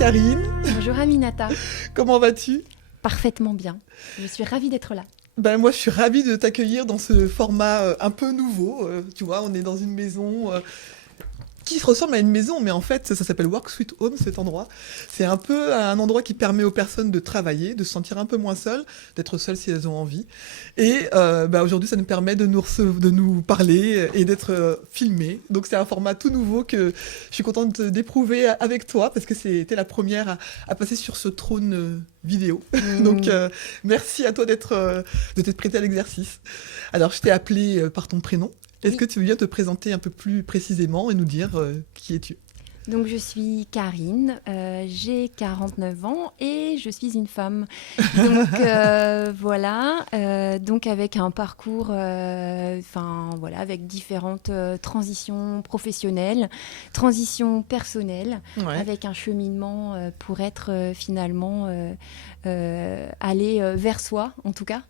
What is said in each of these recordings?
Karine. Bonjour Aminata. Comment vas-tu? Parfaitement bien. Je suis ravie d'être là. Moi, je suis ravie de t'accueillir dans ce format un peu nouveau. Tu vois, on est dans une maison qui ressemble à une maison, mais en fait, ça s'appelle Work Sweet Home, cet endroit. C'est un peu un endroit qui permet aux personnes de travailler, de se sentir un peu moins seules, d'être seules si elles ont envie. Et aujourd'hui, ça nous permet de nous parler et d'être filmés. Donc, c'est un format tout nouveau que je suis contente d'éprouver avec toi, parce que c'était la première à passer sur ce trône vidéo. Donc, merci à toi de t'être prêté à l'exercice. Alors, je t'ai appelé par ton prénom. Est-ce que tu veux bien te présenter un peu plus précisément et nous dire qui es-tu? Donc je suis Karine, j'ai 49 ans et je suis une femme. Donc voilà, donc avec un parcours, avec différentes transitions professionnelles, transitions personnelles, avec un cheminement pour être finalement aller vers soi en tout cas,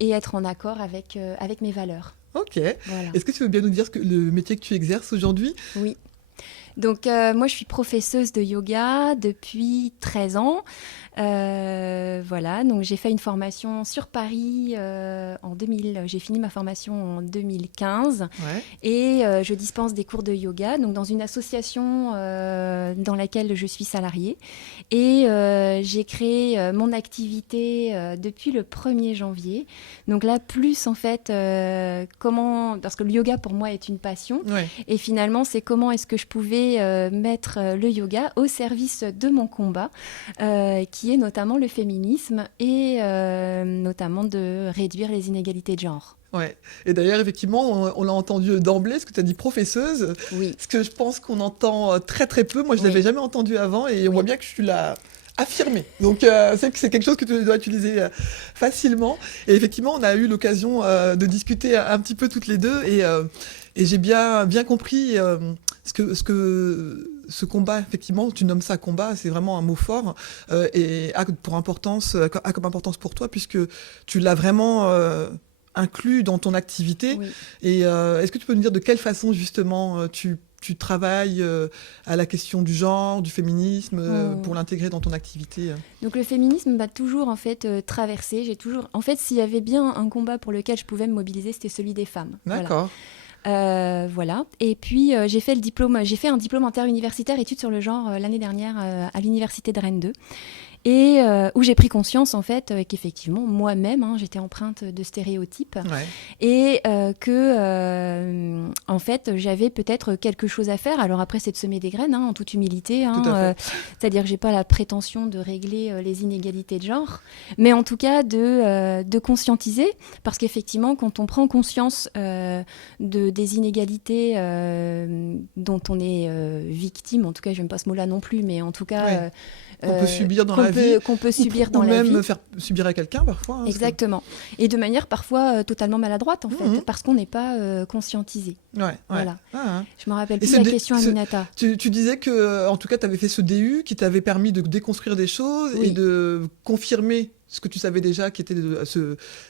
et être en accord avec mes valeurs. Ok. Voilà. Est-ce que tu veux bien nous dire le métier que tu exerces aujourd'hui? Oui. Donc, moi, je suis professeuse de yoga depuis 13 ans. Voilà, donc j'ai fait une formation sur Paris en 2000. J'ai fini ma formation en 2015 et je dispense des cours de yoga donc dans une association dans laquelle je suis salariée. Et j'ai créé mon activité depuis le 1er janvier. Donc là, plus en fait, parce que le yoga pour moi est une passion. Et finalement, c'est comment est-ce que je pouvais mettre le yoga au service de mon combat, qui est notamment le féminisme et notamment de réduire les inégalités de genre. Ouais. Et d'ailleurs, effectivement, on l'a entendu d'emblée, ce que tu as dit professeuse, ce que je pense qu'on entend très très peu. Moi, je ne l'avais jamais entendu avant et on voit bien que tu l'as affirmé. Donc, c'est quelque chose que tu dois utiliser facilement. Et effectivement, on a eu l'occasion de discuter un petit peu toutes les deux et j'ai bien compris ce combat, effectivement, tu nommes ça combat, c'est vraiment un mot fort et a comme importance pour toi puisque tu l'as vraiment inclus dans ton activité. Et est-ce que tu peux nous dire de quelle façon justement tu travailles à la question du genre, du féminisme, pour l'intégrer dans ton activité? Donc le féminisme m'a toujours en fait traversé. En fait, s'il y avait bien un combat pour lequel je pouvais me mobiliser, c'était celui des femmes. D'accord. Voilà. Et puis j'ai fait un diplôme interuniversitaire études sur le genre l'année dernière à l'université de Rennes 2. Et où j'ai pris conscience en fait qu'effectivement moi-même j'étais empreinte de stéréotypes et que en fait j'avais peut-être quelque chose à faire. Alors après c'est de semer des graines en toute humilité, c'est-à-dire que j'ai pas la prétention de régler les inégalités de genre, mais en tout cas de conscientiser, parce qu'effectivement quand on prend conscience des inégalités dont on est victime, en tout cas j'aime pas ce mot-là non plus, mais en tout cas qu'on peut subir dans la vie, qu'on peut subir dans la vie, ou même faire subir à quelqu'un parfois. Exactement. Et de manière parfois totalement maladroite en fait, parce qu'on n'est pas conscientisé. Voilà. Je me rappelle plus la question, Aminata. Tu disais que, en tout cas, tu avais fait ce DU qui t'avait permis de déconstruire des choses et de confirmer ce que tu savais déjà, qui était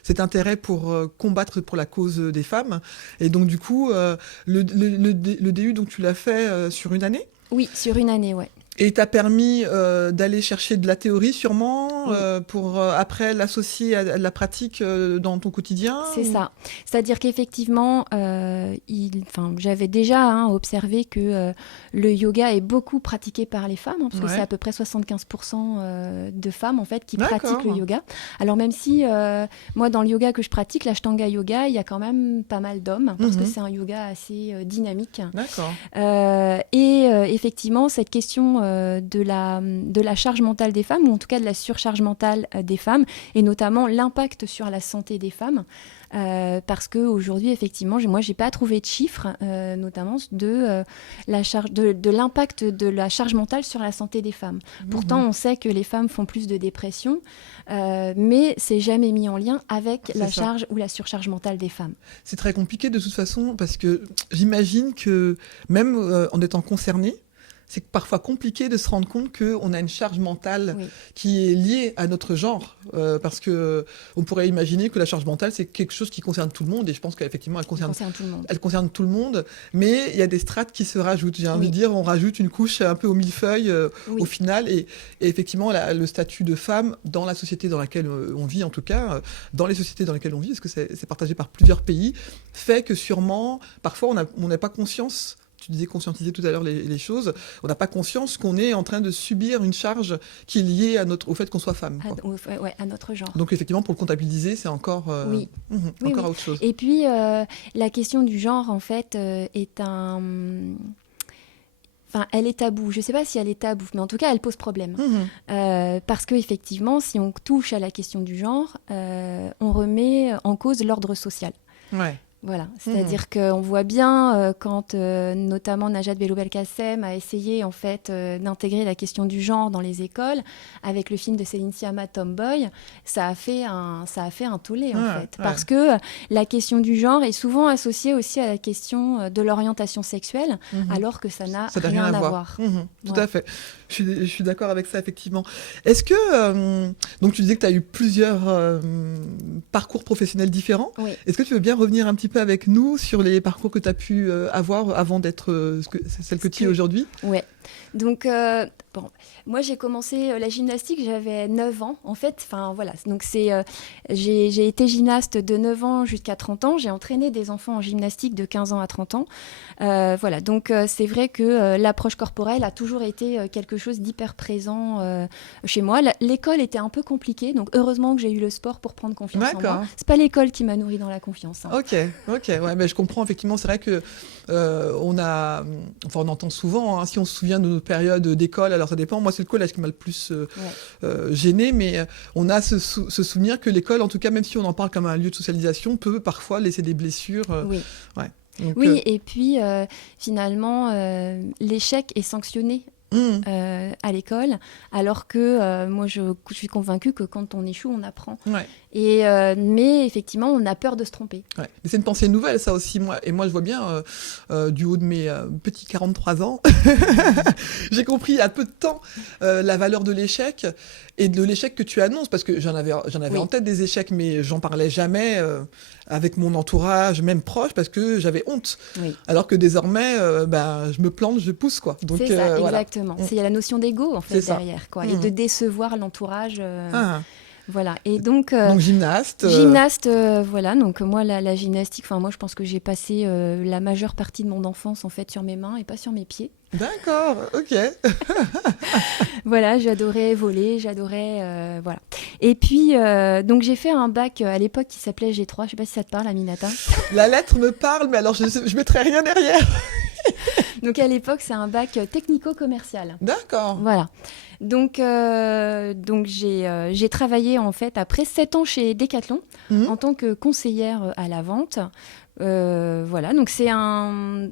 cet intérêt pour combattre pour la cause des femmes. Et donc, du coup, le DU, donc, tu l'as fait sur une année? Oui, sur une année, ouais. Et t'a permis d'aller chercher de la théorie sûrement pour après l'associer à la pratique dans ton quotidien? C'est ça. C'est-à-dire qu'effectivement, j'avais déjà observé que le yoga est beaucoup pratiqué par les femmes, parce que c'est à peu près 75% de femmes en fait qui pratiquent le yoga. Alors même si moi dans le yoga que je pratique, l'Ashtanga yoga, il y a quand même pas mal d'hommes parce que c'est un yoga assez dynamique. D'accord. Et effectivement, cette question de la charge mentale des femmes, ou en tout cas de la surcharge mentale des femmes, et notamment l'impact sur la santé des femmes. Parce qu'aujourd'hui, effectivement, moi, j'ai pas trouvé de chiffres, notamment de l'impact de la charge mentale sur la santé des femmes. Pourtant, on sait que les femmes font plus de dépression, mais c'est jamais mis en lien avec la charge ou la surcharge mentale des femmes. C'est très compliqué de toute façon, parce que j'imagine que même en étant concernée, c'est parfois compliqué de se rendre compte qu'on a une charge mentale Oui. qui est liée à notre genre. Parce qu'on pourrait imaginer que la charge mentale, c'est quelque chose qui concerne tout le monde. Et je pense qu'effectivement, Ça concerne tout le monde. elle concerne tout le monde. Mais il y a des strates qui se rajoutent. J'ai envie Oui. de dire, on rajoute une couche un peu au millefeuille Oui. au final. Et effectivement, le statut de femme dans la société dans laquelle on vit, en tout cas, dans les sociétés dans lesquelles on vit, parce que c'est partagé par plusieurs pays, fait que sûrement, parfois, on n'a pas conscience. Tu disais conscientiser tout à l'heure les choses. On n'a pas conscience qu'on est en train de subir une charge qui est liée au fait qu'on soit femme. Quoi. À notre genre. Donc effectivement, pour le comptabiliser, c'est encore, Oui. encore autre chose. Et puis, la question du genre, en fait, est un... Enfin, elle est taboue. Je ne sais pas si elle est taboue, mais en tout cas, elle pose problème. Parce qu'effectivement, si on touche à la question du genre, on remet en cause l'ordre social. Ouais. Voilà, c'est-à-dire qu'on voit bien quand notamment Najat Bello-Belkacem a essayé en fait d'intégrer la question du genre dans les écoles avec le film de Céline Sciamma Tomboy, ça a fait un tollé en fait, parce que la question du genre est souvent associée aussi à la question de l'orientation sexuelle, alors que ça n'a rien à voir. Tout à fait. Je suis d'accord avec ça, effectivement. Est-ce que, donc tu disais que tu as eu plusieurs parcours professionnels différents. Oui. Est-ce que tu veux bien revenir un petit peu avec nous sur les parcours que tu as pu avoir avant d'être celle que tu es aujourd'hui? Ouais. Donc, moi, j'ai commencé la gymnastique, j'avais 9 ans. En fait, voilà. Donc, j'ai été gymnaste de 9 ans jusqu'à 30 ans. J'ai entraîné des enfants en gymnastique de 15 ans à 30 ans. Voilà. Donc, c'est vrai que l'approche corporelle a toujours été quelque chose d'hyper présent chez moi. L'école était un peu compliquée. Donc, heureusement que j'ai eu le sport pour prendre confiance en moi. C'est pas l'école qui m'a nourri dans la confiance. Hein. Ok. Ouais, mais je comprends, effectivement. C'est vrai que on entend souvent, hein, si on se souvient de notre période d'école, alors ça dépend. Moi, c'est le collège qui m'a le plus gêné, mais on a ce souvenir que l'école, en tout cas, même si on en parle comme un lieu de socialisation, peut parfois laisser des blessures. Oui. Ouais. Donc, oui, et puis finalement, l'échec est sanctionné. À l'école, alors que moi je suis convaincue que quand on échoue, on apprend. Ouais. Mais effectivement, on a peur de se tromper. Ouais. Mais c'est une pensée nouvelle, ça aussi. Moi je vois bien, du haut de mes petits 43 ans, j'ai compris à peu de temps la valeur de l'échec et de l'échec que tu annonces, parce que j'en avais en tête des échecs, mais j'en parlais jamais avec mon entourage, même proche, parce que j'avais honte. Oui. Alors que désormais, je me plante, je pousse, quoi. Donc, c'est ça, voilà. Exactement. Il y a la notion d'ego, en fait, derrière, quoi, et de décevoir l'entourage. Voilà. Et donc gymnaste. Voilà. Donc moi, la gymnastique, moi, je pense que j'ai passé la majeure partie de mon enfance, en fait, sur mes mains et pas sur mes pieds. D'accord, ok. Voilà, j'adorais voler, voilà. Et puis, donc j'ai fait un bac à l'époque qui s'appelait G3. Je sais pas si ça te parle, Aminata. La lettre me parle, mais alors je mettrai rien derrière. Donc à l'époque, c'est un bac technico-commercial. D'accord. Voilà. Donc j'ai travaillé en fait après 7 ans chez Decathlon en tant que conseillère à la vente. Voilà, donc c'est une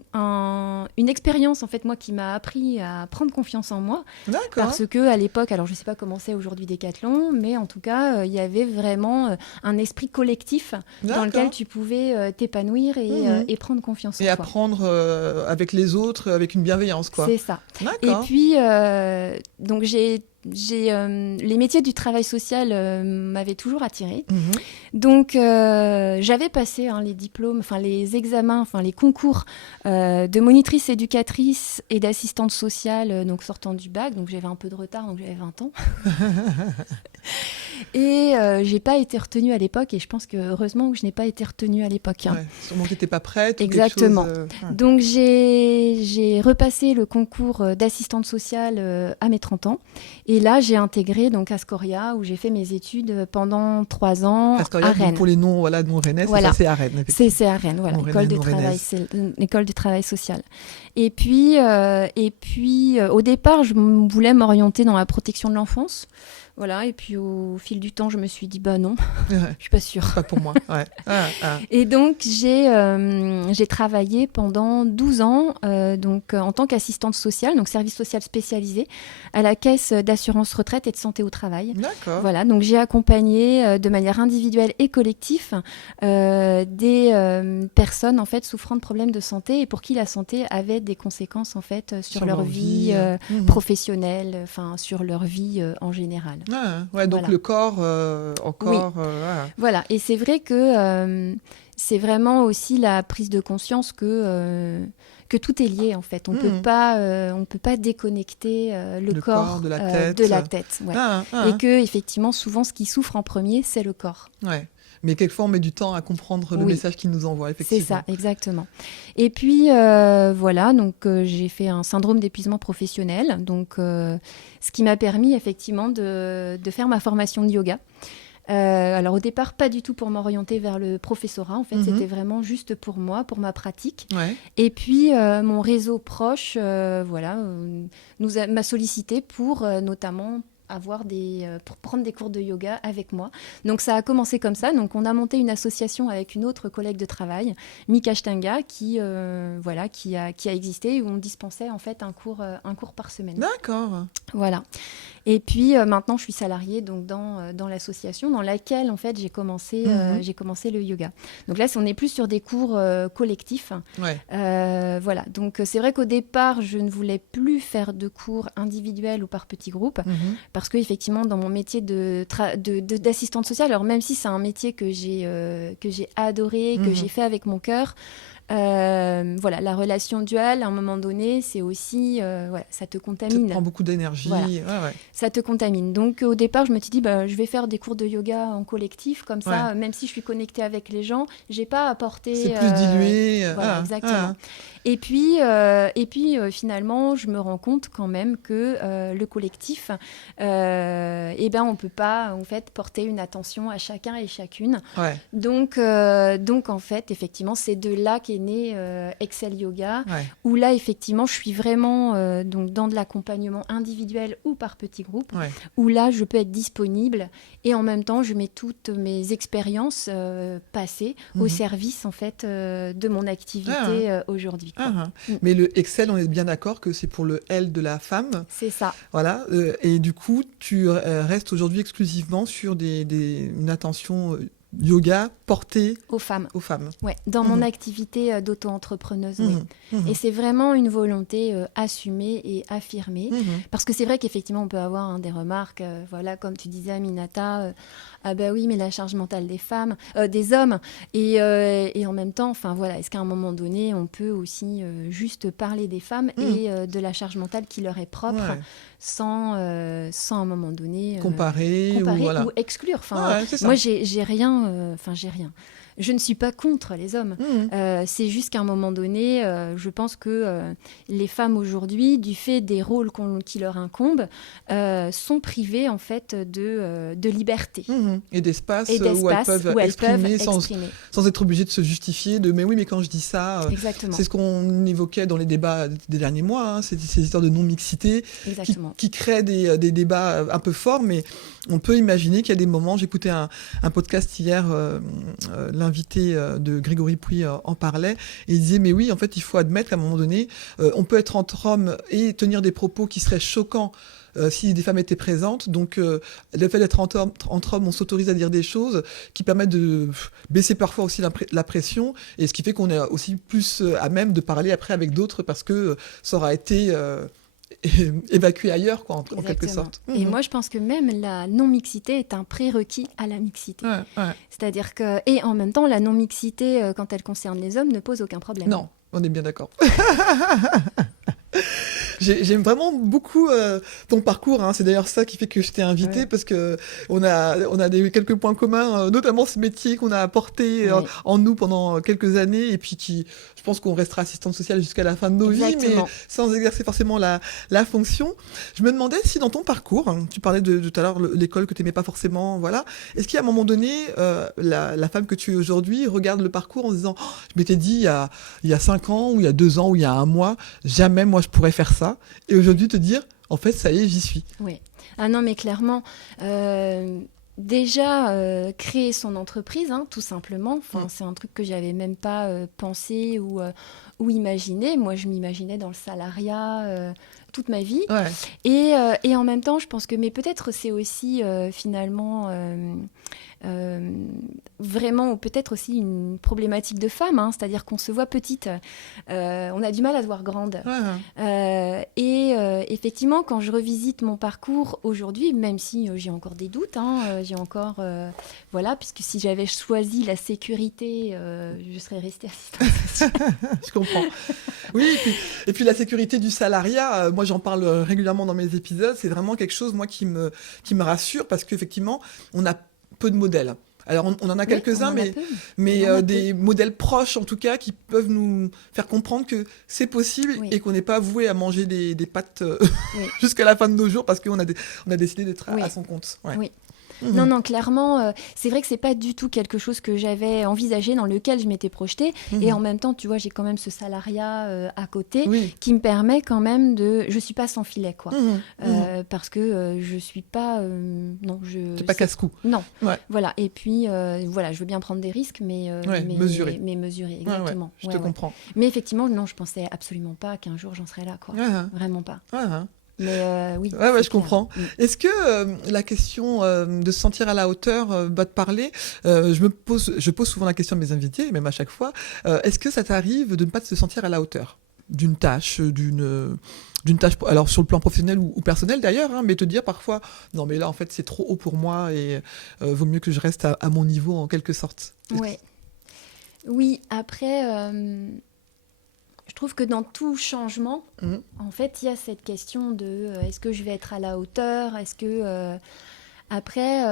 expérience en fait moi qui m'a appris à prendre confiance en moi. D'accord. Parce que à l'époque, alors je sais pas comment c'est aujourd'hui Decathlon, mais en tout cas il y avait vraiment un esprit collectif dans lequel tu pouvais t'épanouir et prendre confiance en toi. Et apprendre avec les autres, avec une bienveillance, quoi. C'est ça. D'accord. Et puis donc les métiers du travail social m'avaient toujours attirée. Donc, j'avais passé les diplômes, les examens, les concours de monitrice éducatrice et d'assistante sociale, donc sortant du bac. Donc, j'avais un peu de retard, donc j'avais 20 ans. Et j'ai pas été retenue à l'époque, et je pense que heureusement que je n'ai pas été retenue à l'époque. Ouais, sûrement que tu n'étais pas prête. Exactement. Donc, j'ai repassé le concours d'assistante sociale à mes 30 ans. Et là, j'ai intégré donc Ascoria, où j'ai fait mes études pendant 3 ans Ascoria, à Rennes. Pour les noms rennais, voilà. C'est à Rennes. C'est à Rennes, voilà, l'école du travail social. Et puis au départ, je voulais m'orienter dans la protection de l'enfance. Voilà, et puis au fil du temps, je me suis dit, bah non, Ouais. je suis pas sûre. Pas pour moi. Ouais. Et donc, j'ai travaillé pendant 12 ans en tant qu'assistante sociale, donc service social spécialisé, à la caisse d'assurance retraite et de santé au travail. D'accord. Voilà, donc j'ai accompagné de manière individuelle et collective des personnes en fait souffrant de problèmes de santé et pour qui la santé avait des conséquences en fait sur leur vie professionnelle, enfin sur leur vie en général. Ouais, donc Voilà. le corps encore. Oui. Voilà, et c'est vrai que c'est vraiment aussi la prise de conscience que tout est lié en fait. On peut pas déconnecter le corps de la tête. de la tête. Ouais. Et que effectivement, souvent, ce qui souffre en premier, c'est le corps. Ouais. Mais quelquefois, on met du temps à comprendre le message qu'il nous envoie, effectivement. C'est ça, exactement. Et puis, voilà, donc j'ai fait un syndrome d'épuisement professionnel, donc ce qui m'a permis effectivement de faire ma formation de yoga. Alors au départ, pas du tout pour m'orienter vers le professorat, en fait, c'était vraiment juste pour moi, pour ma pratique. Ouais. Et puis, mon réseau proche m'a sollicité pour notamment pour prendre des cours de yoga avec moi. Donc ça a commencé comme ça. Donc on a monté une association avec une autre collègue de travail, Mika Stanga, qui a existé, où on dispensait en fait un cours par semaine. D'accord. Voilà. Et puis maintenant, je suis salariée donc dans l'association dans laquelle en fait j'ai commencé le yoga. Donc là, on est plus sur des cours collectifs. Ouais. Voilà. Donc c'est vrai qu'au départ, je ne voulais plus faire de cours individuels ou par petits groupes parce que effectivement, dans mon métier d'assistante sociale, alors même si c'est un métier que j'ai adoré, que j'ai fait avec mon cœur. Voilà, la relation duale, à un moment donné, c'est aussi, ça te contamine. Ça te prend beaucoup d'énergie. Voilà. Ouais. Ça te contamine. Donc, au départ, je me suis dit, je vais faire des cours de yoga en collectif, comme ça, même si je suis connectée avec les gens, j'ai pas à porter. C'est plus dilué. Voilà, exactement. Et puis, finalement, je me rends compte quand même que le collectif, on peut pas en fait porter une attention à chacun et chacune. Ouais. Donc, en fait, effectivement, c'est de là qu'est né Excel Yoga, où là, effectivement, je suis vraiment donc dans de l'accompagnement individuel ou par petits groupes, où là, je peux être disponible et en même temps, je mets toutes mes expériences passées au service en fait de mon activité aujourd'hui. Mais le Excel, on est bien d'accord que c'est pour le L de la femme. C'est ça. Voilà. Et du coup, tu restes aujourd'hui exclusivement sur une attention yoga portée aux femmes. Ouais, dans mon activité d'auto-entrepreneuse. Et c'est vraiment une volonté assumée et affirmée. Parce que c'est vrai qu'effectivement, on peut avoir des remarques, comme tu disais, Aminata, ah bah oui, mais la charge mentale des hommes. Et en même temps, est-ce qu'à un moment donné, on peut aussi juste parler des femmes et de la charge mentale qui leur est propre sans à un moment donné comparer ou exclure. Moi, j'ai rien. Je ne suis pas contre les hommes. C'est juste qu'à un moment donné, je pense que les femmes aujourd'hui, du fait des rôles qui leur incombent, sont privées en fait de liberté. Et d'espace où elles peuvent exprimer sans être obligées de se justifier mais oui, mais quand je dis ça, c'est ce qu'on évoquait dans les débats des derniers mois, ces histoires de non-mixité qui créent des débats un peu forts, mais on peut imaginer qu'il y a des moments, j'écoutais un podcast hier, l'invité de Grégory Pouy en parlait, et il disait, mais oui, en fait, il faut admettre qu'à un moment donné, on peut être entre hommes et tenir des propos qui seraient choquants si des femmes étaient présentes. Donc, le fait d'être entre hommes, on s'autorise à dire des choses qui permettent de baisser parfois aussi la pression, et ce qui fait qu'on est aussi plus à même de parler après avec d'autres parce que ça aura été évacué ailleurs, en quelque sorte. Et moi, je pense que même la non-mixité est un prérequis à la mixité. C'est-à-dire que, et en même temps, la non-mixité, quand elle concerne les hommes, ne pose aucun problème. Non, on est bien d'accord. J'aime vraiment beaucoup ton parcours, c'est d'ailleurs ça qui fait que je t'ai invité, parce que on a quelques points communs, notamment ce métier qu'on a apporté en nous pendant quelques années, et puis je pense qu'on restera assistante sociale jusqu'à la fin de nos vies, mais sans exercer forcément la fonction. Je me demandais si dans ton parcours, tu parlais de tout à l'heure l'école que tu n'aimais pas forcément, est-ce qu'à un moment donné, la femme que tu es aujourd'hui regarde le parcours en se disant, je m'étais dit il y a 5 ans, ou il y a 2 ans, ou il y a 1 mois, jamais moi je pourrais faire ça, et aujourd'hui te dire, en fait, ça y est, j'y suis. Oui. Ah non, mais clairement, déjà, créer son entreprise, hein, tout simplement. Enfin, c'est un truc que j'avais même pas pensé ou imaginé. Moi, je m'imaginais dans le salariat toute ma vie. Ouais. Et en même temps, je pense que, mais peut-être c'est aussi finalement vraiment, ou peut-être aussi une problématique de femme, hein, c'est-à-dire qu'on se voit petite, on a du mal à se voir grande. Et effectivement, quand je revisite mon parcours aujourd'hui, même si j'ai encore des doutes, hein, j'ai encore, voilà, puisque si j'avais choisi la sécurité, je serais restée assistante sociale. Je comprends. Oui, et puis la sécurité du salariat, moi j'en parle régulièrement dans mes épisodes, c'est vraiment quelque chose moi qui me rassure parce qu'effectivement, on a peu de modèles. Alors on en a quelques-uns, mais des modèles proches en tout cas qui peuvent nous faire comprendre que c'est possible et qu'on n'est pas voué à manger des pâtes jusqu'à la fin de nos jours parce qu'on a décidé d'être à son compte. Ouais. Oui. Non, non, clairement, c'est vrai que c'est pas du tout quelque chose que j'avais envisagé, dans lequel je m'étais projetée. Et en même temps, tu vois, j'ai quand même ce salariat à côté qui me permet quand même de... Je suis pas sans filet, quoi. Parce que je suis pas... non, T'es pas casse-cou. Non. Ouais. Voilà. Et puis, voilà, je veux bien prendre des risques, mais mesurer. Mais mesurer, exactement. Ouais, je te comprends. Mais effectivement, non, je pensais absolument pas qu'un jour j'en serais là, quoi. Vraiment pas. Mais oui. Ouais, je comprends. Est-ce que la question de se sentir à la hauteur va te parler? Je pose souvent la question à mes invités, même à chaque fois. Est-ce que ça t'arrive de ne pas te sentir à la hauteur d'une tâche, d'une tâche, alors sur le plan professionnel ou personnel d'ailleurs, hein, mais te dire parfois, non mais là en fait c'est trop haut pour moi et vaut mieux que je reste à mon niveau en quelque sorte. Ouais. Oui, après... Je trouve que dans tout changement, en fait, il y a cette question de est-ce que je vais être à la hauteur? Est-ce que... Après,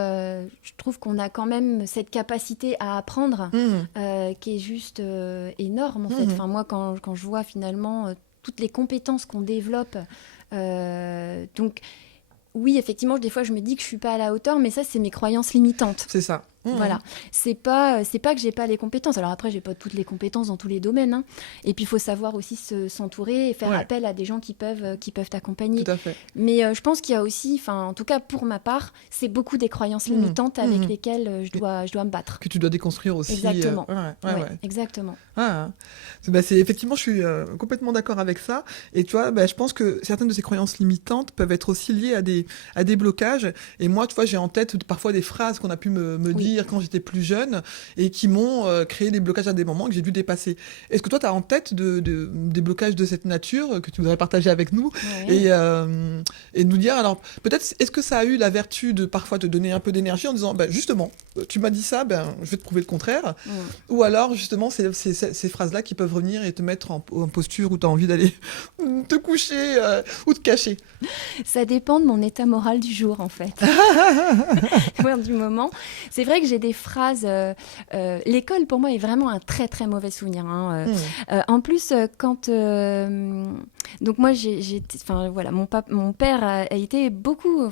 je trouve qu'on a quand même cette capacité à apprendre qui est juste énorme, en fait. Enfin, moi, quand je vois finalement toutes les compétences qu'on développe, donc... Oui, effectivement, des fois, je me dis que je suis pas à la hauteur, mais ça, c'est mes croyances limitantes. C'est ça. Voilà, c'est pas que j'ai pas les compétences. Alors après, j'ai pas toutes les compétences dans tous les domaines, hein. Et puis il faut savoir aussi s'entourer et faire appel à des gens qui peuvent t'accompagner. Tout à fait. Mais je pense qu'il y a aussi, enfin en tout cas pour ma part, c'est beaucoup des croyances limitantes avec lesquelles je dois me battre. Que tu dois déconstruire aussi. Exactement. Exactement. Effectivement, je suis complètement d'accord avec ça. Et tu vois, je pense que certaines de ces croyances limitantes peuvent être aussi liées à des blocages. Et moi, tu vois, j'ai en tête parfois des phrases qu'on a pu me dire quand j'étais plus jeune et qui m'ont créé des blocages à des moments que j'ai dû dépasser. Est-ce que toi, tu as en tête des blocages de cette nature que tu voudrais partager avec nous et nous dire, alors peut-être, est-ce que ça a eu la vertu de parfois te donner un peu d'énergie en disant, justement, tu m'as dit ça, je vais te prouver le contraire. Ou alors, justement, ces phrases-là qui peuvent revenir et te mettre en posture où tu as envie d'aller te coucher ou te cacher. Ça dépend de mon état moral du jour, en fait. Du moment. C'est vrai que j'ai des phrases... l'école, pour moi, est vraiment un très, très mauvais souvenir. Hein. En plus, quand... donc moi, mon père a été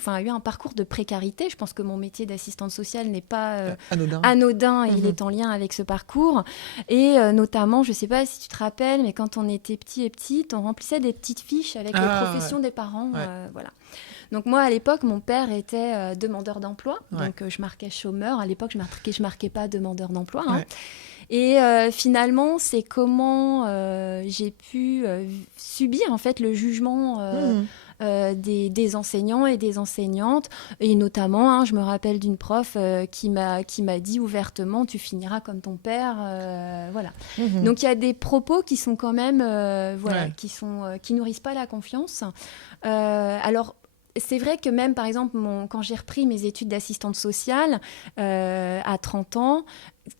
a eu un parcours de précarité. Je pense que mon métier d'assistante sociale n'est pas anodin et il est en lien avec ce parcours. Et notamment, je ne sais pas si tu te rappelles, mais quand on était petit et petite, on remplissait des petites fiches avec les professions des parents. Voilà. Donc moi, à l'époque, mon père était demandeur d'emploi. Donc je marquais chômeur. À l'époque, je marquais pas demandeur d'emploi. Hein. Et finalement, c'est comment j'ai pu subir en fait le jugement des enseignants et des enseignantes. Et notamment, je me rappelle d'une prof qui m'a dit ouvertement, tu finiras comme ton père. Voilà. Donc il y a des propos qui sont quand même, qui nourrissent pas la confiance. Alors c'est vrai que même, par exemple, quand j'ai repris mes études d'assistante sociale à 30 ans,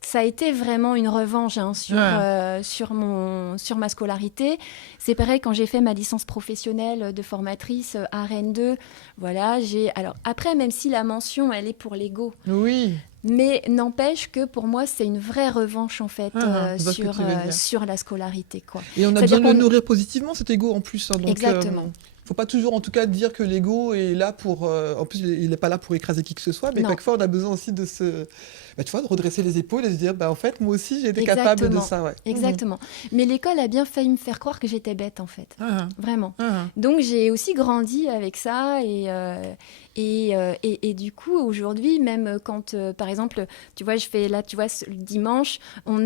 ça a été vraiment une revanche sur ma scolarité. C'est pareil quand j'ai fait ma licence professionnelle de formatrice à Rennes 2. Voilà, alors après, même si la mention, elle est pour l'ego. Oui. Mais n'empêche que pour moi, c'est une vraie revanche en fait sur la scolarité, quoi. Et on a besoin de le nourrir positivement, cet ego en plus. Hein, donc, exactement. faut pas toujours, en tout cas, dire que l'ego est là pour... en plus, il n'est pas là pour écraser qui que ce soit, mais Non. quelquefois, on a besoin aussi de se... tu vois, de redresser les épaules et de se dire, en fait, moi aussi, j'ai été capable de ça. Ouais. Exactement. Mais l'école a bien failli me faire croire que j'étais bête, en fait. Ah, Vraiment. ah, Donc, j'ai aussi grandi avec ça. Et du coup, aujourd'hui, même quand, par exemple, tu vois, le dimanche, on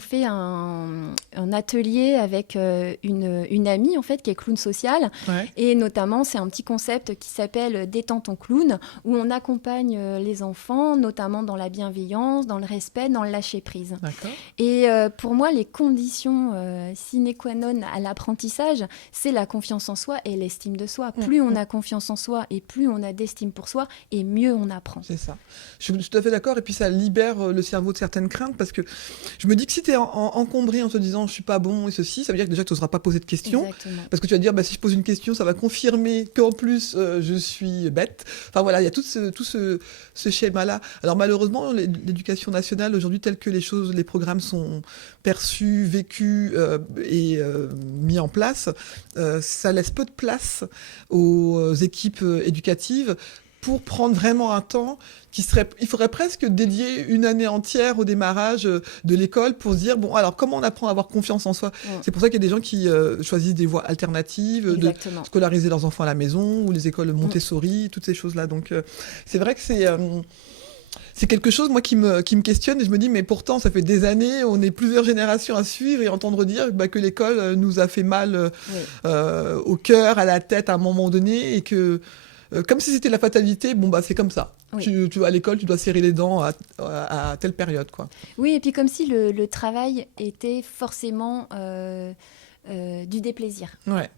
fait un atelier avec une amie, en fait, qui est clown social. ouais. Et notamment, c'est un petit concept qui s'appelle Détends ton clown, où on accompagne les enfants, notamment dans la bienveillance, dans le respect, dans le lâcher-prise. D'accord. Et pour moi, les conditions sine qua non à l'apprentissage, c'est la confiance en soi et l'estime de soi. Plus on a confiance en soi et plus on a d'estime pour soi, et mieux on apprend. C'est ça. Je suis tout à fait d'accord. Et puis, ça libère le cerveau de certaines craintes parce que je me dis que si tu es encombré en te disant, je suis pas bon et ceci, ça veut dire que déjà, tu n'oseras pas poser de questions. Exactement. Parce que tu vas dire, si je pose une question, ça va confirmer qu'en plus, je suis bête. Enfin voilà, il y a tout ce schéma-là. Alors malheureusement, l'éducation nationale, aujourd'hui, telle que les programmes sont perçus, vécus et mis en place, ça laisse peu de place aux équipes éducatives pour prendre vraiment un temps il faudrait presque dédier une année entière au démarrage de l'école pour se dire, bon, alors comment on apprend à avoir confiance en soi ? C'est pour ça qu'il y a des gens qui choisissent des voies alternatives, Exactement. de scolariser leurs enfants à la maison, ou les écoles Montessori, toutes ces choses-là. Donc c'est vrai que c'est quelque chose, moi, qui me questionne, et je me dis, mais pourtant, ça fait des années, on est plusieurs générations à suivre et entendre dire que l'école nous a fait mal au cœur, à la tête à un moment donné, et que comme si c'était la fatalité, c'est comme ça. Oui. Tu vas à l'école, tu dois serrer les dents à telle période, quoi. Oui, et puis comme si le travail était forcément du déplaisir. Ouais.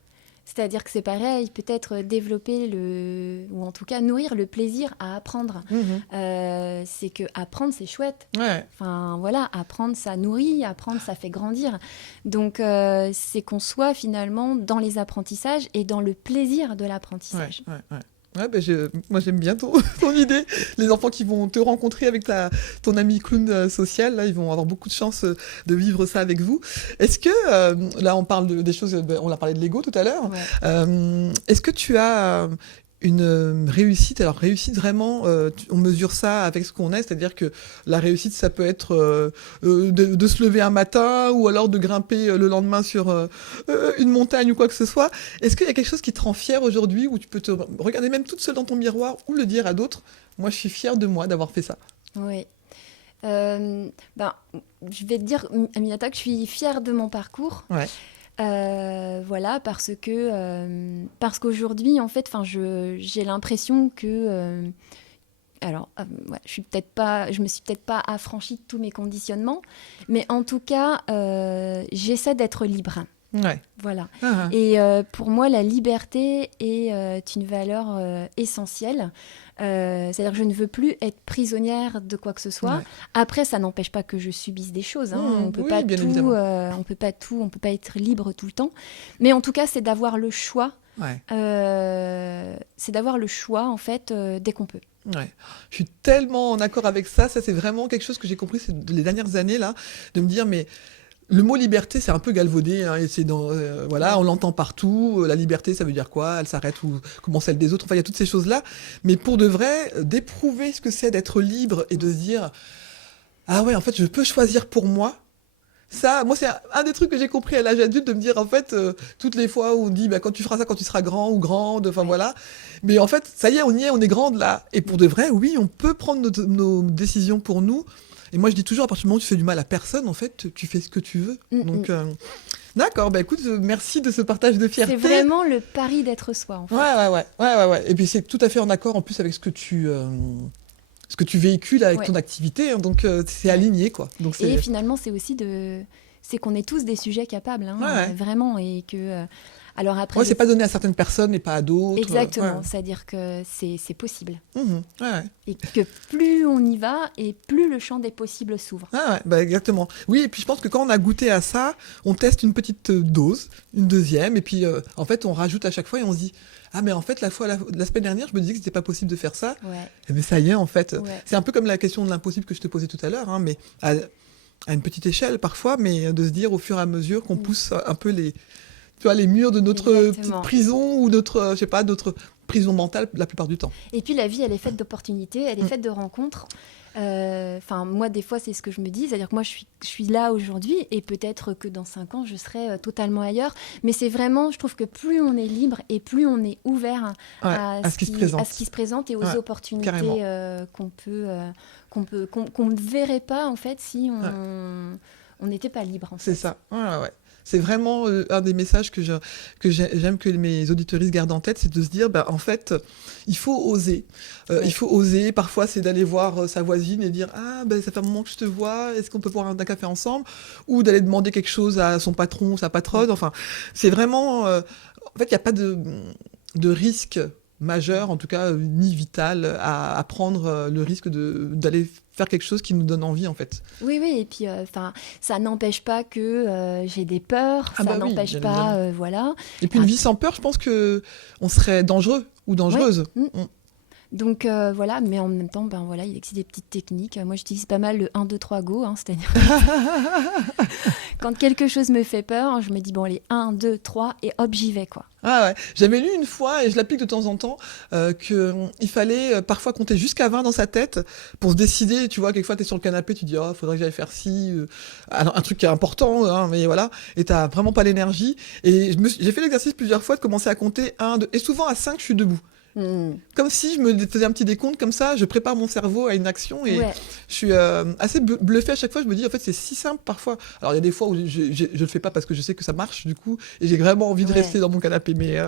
C'est-à-dire que c'est pareil, peut-être développer ou en tout cas nourrir le plaisir à apprendre. C'est que apprendre, c'est chouette. Ouais. Enfin voilà, apprendre, ça nourrit, apprendre, ça fait grandir. Donc c'est qu'on soit finalement dans les apprentissages et dans le plaisir de l'apprentissage. Ouais. Moi j'aime bien ton idée. Les enfants qui vont te rencontrer avec ton ami clown social, là, ils vont avoir beaucoup de chance de vivre ça avec vous. Est-ce que, là on parle des choses, on a parlé de l'ego tout à l'heure, est-ce que tu as une réussite, alors réussite vraiment, on mesure ça avec ce qu'on est, c'est-à-dire que la réussite ça peut être de se lever un matin ou alors de grimper le lendemain sur une montagne ou quoi que ce soit. Est-ce qu'il y a quelque chose qui te rend fière aujourd'hui, où tu peux te regarder même toute seule dans ton miroir ou le dire à d'autres, moi je suis fière de moi d'avoir fait ça? Oui. Je vais te dire, Aminata, que je suis fière de mon parcours. Ouais. Voilà, parce qu'aujourd'hui, en fait, j'ai l'impression que... je me suis peut-être pas affranchie de tous mes conditionnements, mais en tout cas, j'essaie d'être libre. Ouais. Voilà. Ah. Et pour moi, la liberté est une valeur essentielle. C'est-à-dire que je ne veux plus être prisonnière de quoi que ce soit. Ouais. Après, ça n'empêche pas que je subisse des choses. On peut pas bien tout, évidemment. on peut pas être libre tout le temps. Mais en tout cas, c'est d'avoir le choix. Ouais. C'est d'avoir le choix, en fait, dès qu'on peut. Ouais. Je suis tellement en accord avec ça. Ça, c'est vraiment quelque chose que j'ai compris les dernières années, là, de me dire, mais le mot liberté, c'est un peu galvaudé, hein, et c'est on l'entend partout. La liberté, ça veut dire quoi? Elle s'arrête ou comment celle des autres? Enfin, il y a toutes ces choses-là. Mais pour de vrai, d'éprouver ce que c'est d'être libre et de se dire, ah ouais, en fait, je peux choisir pour moi. Ça, moi, c'est un des trucs que j'ai compris à l'âge adulte, de me dire, en fait, toutes les fois où on dit, quand tu feras ça quand tu seras grand ou grande, enfin voilà. Mais en fait, ça y est, on est grande là. Et pour de vrai, oui, on peut prendre nos décisions pour nous. Et moi, je dis toujours, à partir du moment où tu fais du mal à personne, en fait, tu fais ce que tu veux. Donc, d'accord, écoute, merci de ce partage de fierté. C'est vraiment le pari d'être soi, en fait. Ouais. Et puis, c'est tout à fait en accord, en plus, avec ce que tu véhicules avec ton activité. Hein, donc, c'est aligné, quoi. Donc, et finalement, c'est aussi c'est qu'on est tous des sujets capables, vraiment. Et que... alors après, c'est pas donné à certaines personnes et pas à d'autres. Exactement, c'est-à-dire que c'est possible. Ouais. Et que plus on y va, et plus le champ des possibles s'ouvre. Exactement. Oui, et puis je pense que quand on a goûté à ça, on teste une petite dose, une deuxième, et puis en fait, on rajoute à chaque fois et on se dit, ah mais en fait, la semaine dernière, je me disais que c'était pas possible de faire ça. Et mais ça y est, en fait. C'est un peu comme la question de l'impossible que je te posais tout à l'heure, hein, mais à une petite échelle parfois, mais de se dire au fur et à mesure qu'on pousse un peu tu vois, les murs de notre petite Exactement. prison ou notre, je sais pas, notre prison mentale la plupart du temps. Et puis la vie, elle est faite d'opportunités, elle est Mm. faite de rencontres. Enfin, moi, des fois, c'est ce que je me dis. C'est-à-dire que moi, je suis là aujourd'hui et peut-être que dans 5 ans, je serai totalement ailleurs. Mais c'est vraiment, je trouve que plus on est libre et plus on est ouvert Ouais, à ce qui se présente. à ce qui se présente et aux Ouais, opportunités carrément. qu'on ne verrait pas, en fait, si on n'était pas libre, en fait. C'est ça. Ouais, ouais, ouais. C'est vraiment un des messages j'aime que mes auditeuristes gardent en tête, c'est de se dire, bah, en fait, il faut oser. Ouais. Il faut oser. Parfois, c'est d'aller voir sa voisine et dire, ah, ben, ça fait un moment que je te vois, est-ce qu'on peut boire un café ensemble? Ou d'aller demander quelque chose à son patron ou sa patronne. Enfin, c'est vraiment... en fait, il n'y a pas de risque majeur, en tout cas, ni vital, à prendre le risque d'aller faire quelque chose qui nous donne envie, en fait. Oui, oui, et puis ça n'empêche pas que j'ai des peurs, Ah ça bah oui, n'empêche bien pas, évidemment. voilà. Et puis une Ah, vie sans peur, je pense que on serait dangereux ou dangereuse. Mm. Mm. Donc voilà, mais en même temps, ben voilà, il existe des petites techniques. Moi, j'utilise pas mal le 1, 2, 3, go, hein, c'est-à-dire quand quelque chose me fait peur, je me dis bon, allez, 1, 2, 3, et hop, j'y vais, quoi. Ah ouais. J'avais lu une fois, et je l'applique de temps en temps, qu'il fallait parfois compter jusqu'à 20 dans sa tête pour se décider. Tu vois, quelquefois, tu es sur le canapé, tu dis, oh, faudrait que j'aille faire ci. Alors, un truc qui est important, hein, mais voilà. Et tu vraiment pas l'énergie. Et j'ai fait l'exercice plusieurs fois de commencer à compter 1, 2. Et souvent, à 5, je suis debout. Comme si je me faisais un petit décompte comme ça, je prépare mon cerveau à une action et Ouais. je suis assez bluffée à chaque fois. Je me dis, en fait, c'est si simple parfois. Alors, il y a des fois où je le fais pas parce que je sais que ça marche, du coup, et j'ai vraiment envie de Ouais. rester dans mon canapé. Mais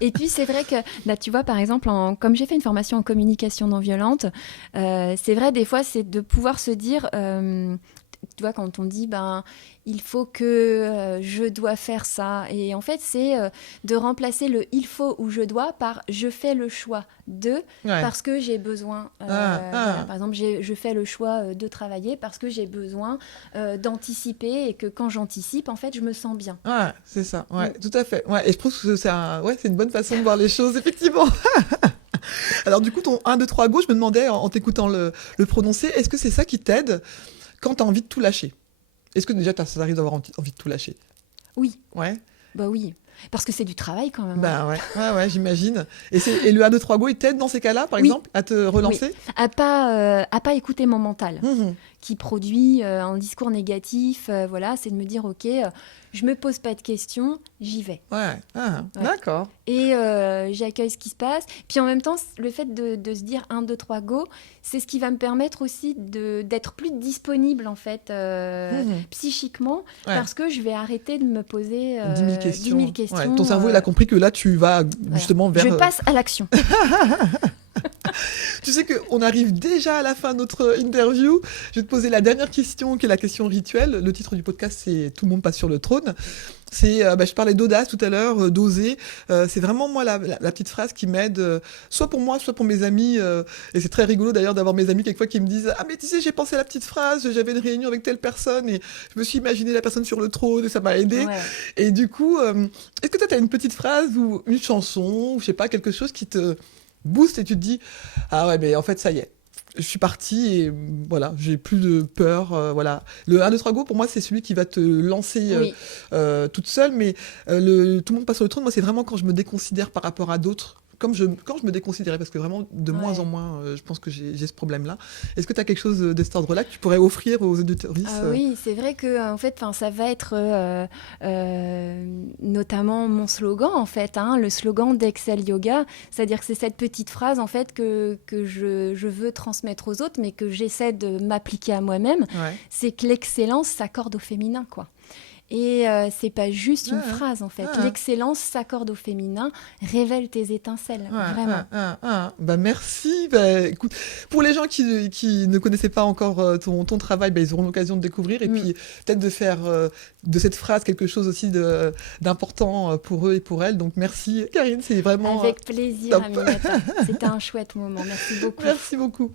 Et puis c'est vrai que, là, tu vois, par exemple, comme j'ai fait une formation en communication non violente, c'est vrai, des fois, c'est de pouvoir se dire, tu vois, quand on dit, ben, il faut que je dois faire ça. Et en fait, c'est de remplacer le il faut ou je dois par je fais le choix de ouais. parce que j'ai besoin. Voilà, par exemple, je fais le choix de travailler parce que j'ai besoin d'anticiper et que quand j'anticipe, en fait, je me sens bien. Ouais, c'est ça. Ouais, tout à fait. Ouais, et je trouve que c'est une bonne façon de voir les choses, effectivement. Alors, du coup, ton 1, 2, 3 go, je me demandais, en t'écoutant le prononcer, est-ce que c'est ça qui t'aide quand tu as envie de tout lâcher? Est-ce que déjà, ça arrive d'avoir envie de tout lâcher? Oui. Ouais. Bah oui, parce que c'est du travail quand même. Bah ouais, j'imagine. Et le 1, 2, 3 go, il t'aide dans ces cas-là, par Oui. exemple, à te relancer? À pas écouter mon mental Mhm. qui produit un discours négatif. Voilà, c'est de me dire ok, je me pose pas de questions, j'y vais. Ouais, Ouais. d'accord. Et j'accueille ce qui se passe. Puis en même temps, le fait de se dire 1, 2, 3, go, c'est ce qui va me permettre aussi d'être plus disponible en fait Mhm. psychiquement, Ouais. parce que je vais arrêter de me poser 10 000 questions. 10 000 questions. Ouais, ton cerveau, il a compris que là, tu vas justement vers... Je passe à l'action. Tu sais qu'on arrive déjà à la fin de notre interview. Je vais te poser la dernière question, qui est la question rituelle. Le titre du podcast, c'est « Tout le monde passe sur le trône ». Je parlais d'audace tout à l'heure, d'oser. C'est vraiment, moi, la petite phrase qui m'aide, soit pour moi, soit pour mes amis. Et c'est très rigolo, d'ailleurs, d'avoir mes amis, quelquefois, qui me disent « Ah, mais tu sais, j'ai pensé à la petite phrase, j'avais une réunion avec telle personne, et je me suis imaginé la personne sur le trône, et ça m'a aidé. Ouais. » Et du coup, est-ce que toi, tu as une petite phrase ou une chanson, ou je sais pas, quelque chose qui te booste et tu te dis « Ah ouais, mais en fait, ça y est. Je suis partie et voilà, j'ai plus de peur. Voilà. Le 1, 2, 3 go, pour moi, c'est celui qui va te lancer Oui. toute seule. Mais tout le monde passe sur le trône. Moi, c'est vraiment quand je me déconsidère par rapport à d'autres. Quand je me déconsidérais, parce que vraiment, de moins en moins, je pense que j'ai ce problème-là. Est-ce que tu as quelque chose de cet ordre-là que tu pourrais offrir aux auditeurs? Ah oui, c'est vrai que en fait, ça va être notamment mon slogan en fait, hein, le slogan d'Excel Yoga, c'est-à-dire que c'est cette petite phrase en fait que je veux transmettre aux autres, mais que j'essaie de m'appliquer à moi-même. Ouais. C'est que l'excellence s'accorde au féminin, quoi. Et c'est pas juste une phrase en fait. L'excellence s'accorde au féminin, révèle tes étincelles, vraiment. Bah merci. Bah, écoute, pour les gens qui ne connaissaient pas encore ton travail, bah, ils auront l'occasion de découvrir et puis peut-être de faire de cette phrase quelque chose aussi d'important pour eux et pour elles. Donc merci Karine, c'est vraiment Avec plaisir, top. Aminata. C'était un chouette moment. Merci beaucoup. Merci beaucoup.